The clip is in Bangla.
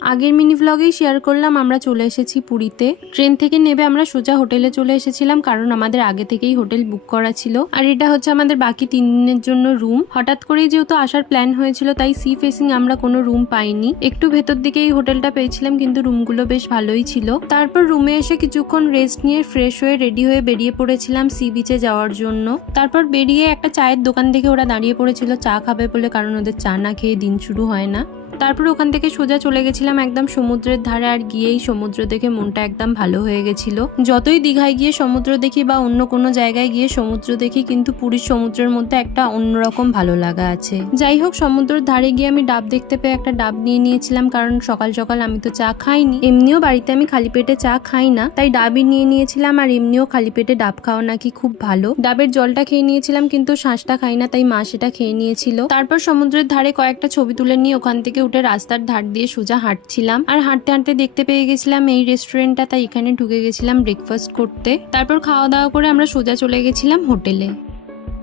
আগের মিনি ভ্লগেই শেয়ার করলাম, আমরা চলে এসেছি পুরীতে। ট্রেন থেকে নেবে আমরা সোজা হোটেলে চলে এসেছিলাম, কারণ আমাদের আগে থেকেই হোটেল বুক করা ছিল। আর এটা হচ্ছে আমাদের বাকি তিন দিনের জন্য রুম হঠাৎ করেই যেহেতু আসার প্ল্যান হয়েছিল, তাই সি ফেসিং আমরা কোনো রুম পাইনি। একটু ভেতর দিকে এই হোটেলটা পেয়েছিলাম, কিন্তু রুমগুলো বেশ ভালোই ছিল। তারপর রুমে এসে কিছুক্ষণ রেস্ট নিয়ে ফ্রেশ হয়ে রেডি হয়ে বেরিয়ে পড়েছিলাম সি বিচে যাওয়ার জন্য। তারপর বেরিয়ে একটা চায়ের দোকান থেকে ওরা দাঁড়িয়ে পড়েছিল, চা খাবে বলে, কারণ ওদের চা না খেয়ে দিন শুরু হয় না। তারপর ওখান থেকে সোজা চলে গেছিলাম একদম সমুদ্রের ধারে আর গিয়েই সমুদ্র দেখে মনটা একদম ভালো হয়ে গেছিল। যতই দীঘায় গিয়ে সমুদ্র দেখি বা অন্য কোনো জায়গায় গিয়ে সমুদ্র দেখি, কিন্তু পুরীর সমুদ্রের মধ্যে একটা অন্যরকম ভালো লাগা আছে। যাই হোক, সমুদ্রের ধারে গিয়ে আমি ডাব দেখতে পেয়ে একটা ডাব নিয়ে নিয়েছিলাম, কারণ সকাল সকাল আমি তো চা খাইনি। এমনিও বাড়িতে আমি খালি পেটে চা খাই না, তাই ডাবই নিয়ে নিয়েছিলাম আর এমনিও খালি পেটে ডাব খাওয়া নাকি খুব ভালো। ডাবের জলটা খেয়ে নিয়েছিলাম, কিন্তু শ্বাসটা খাই না, তাই মা সেটা খেয়ে নিয়েছিল। তারপর সমুদ্রের ধারে কয়েকটা ছবি তুলে নিয়ে ওখান থেকে উঠে রাস্তার ধার দিয়ে সোজা হাঁটছিলাম। আর হাঁটতে হাঁটতে দেখতে পেয়ে গেছিলাম এই রেস্টুরেন্টটা, তাই এখানে ঢুকে গেছিলাম ব্রেকফাস্ট করতে। তারপর খাওয়া দাওয়া করে আমরা সোজা চলে গেছিলাম হোটেলে।